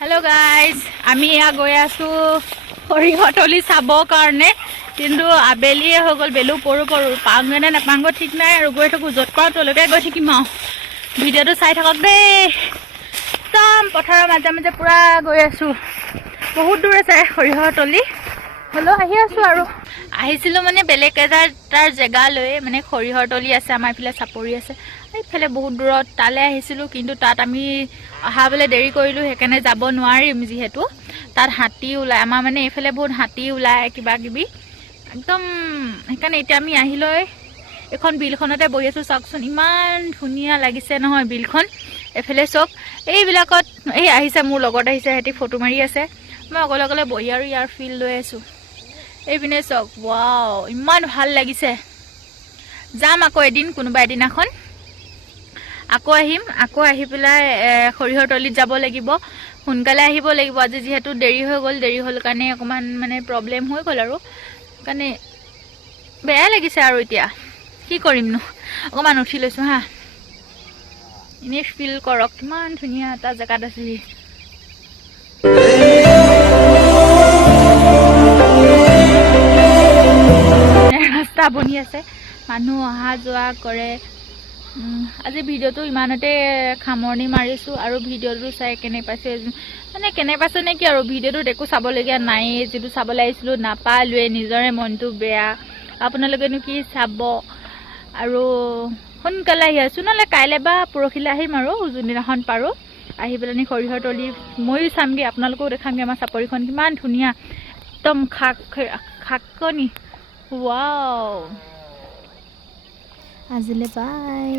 Hello guys, আমি গৈ আছো হৰিহতলি চাব কাৰণে কিন্তু আবেলি হৈ গল বেলু পৰু পাওঁগে নে নাপাংগ ঠিক নাই আৰু গৈ থাকো যত পাওঁ তলকে গৈ থাকিম আৰু ভিডিঅটো চাই থাকক দেই একদম পথাৰৰ মাজে মাজে পুৰা গৈ আছো বহুত দূৰ আছে হৰিহতলি হলো আহি আছো আৰু আহিছিলো মানে বেলেগ তাৰ জেগা লৈ মানে হৰিহতলি আছে আমাৰ ইফালে চাপৰি আছে এইফালে বহুত দূৰত তালে আহিছিলো কিন্তু তাত আমি আহাবলে দেৰি কৰিলো হেকানে যাব নোৱাৰিম যিহেতু তাত হাতী ওলাই আমাৰ মানে এইফালে বহুত হাতী ওলাই কিবা কিবি একদম হেকানে এতিয়া আমি আহিলৈ এখন বিলখনতে বহি আছো চাওকচোন ইমান ধুনিয়া লাগিছে নহয় বিলখন এফালে চক এই বিলাকত এই আহিছে মোৰ লগত আহিছে হেতি ফটো মাৰি আছে মই অকলে অকলে বহি আৰু ইয়াৰ ফিল লৈ আছো এই পিনে চক ওয়াও ইমান ভাল লাগিছে যাম আকৌ এদিন কোনোবা এদিনাখন আকৌ আহিম আকৌ আহি পেলাই হৰিহতলিত যাব লাগিব সোনকালে আহিব লাগিব আজি যেহেতু দেৰি হৈ গল কাৰণে অকমান মানে প্ৰবলেম হৈ গল আৰু কাৰণে বেয়া লাগিছে আৰু এতিয়া কি কৰিম নো অকমান উঠি লৈছো হা ইনে ফিল কৰক কিমান ধুনিয়া এটা জেগাত আছে ৰাস্তা বনি আছে মানুহ অহা যোৱা কৰে আজি ভিডিঅটো ইমানতে খামৰণি মাৰিছো আৰু ভিডিঅটো চাই কেনে পাইছে মানে কেনে পাইছে নে কি আৰু ভিডিঅটো দেখো চাবলগীয়া নাই যেটো চাবলৈ আহিছিলো নাপালোৱে নিজৰে মনটো বেয়া আপোনালোকেনো কি চাব আৰু সোনকালে আহি আছো নহলে কাইলে বা পৰখিলে আহিম আৰু যোনদিনাখন পাৰো আহি পেলানি হৰিহতলি ময়ো চামগে আপোনালোকও দেখামগে আমাৰ চাপৰিখন কিমান ধুনিয়া একদম খাকনি ওয়াও আজিলে বাই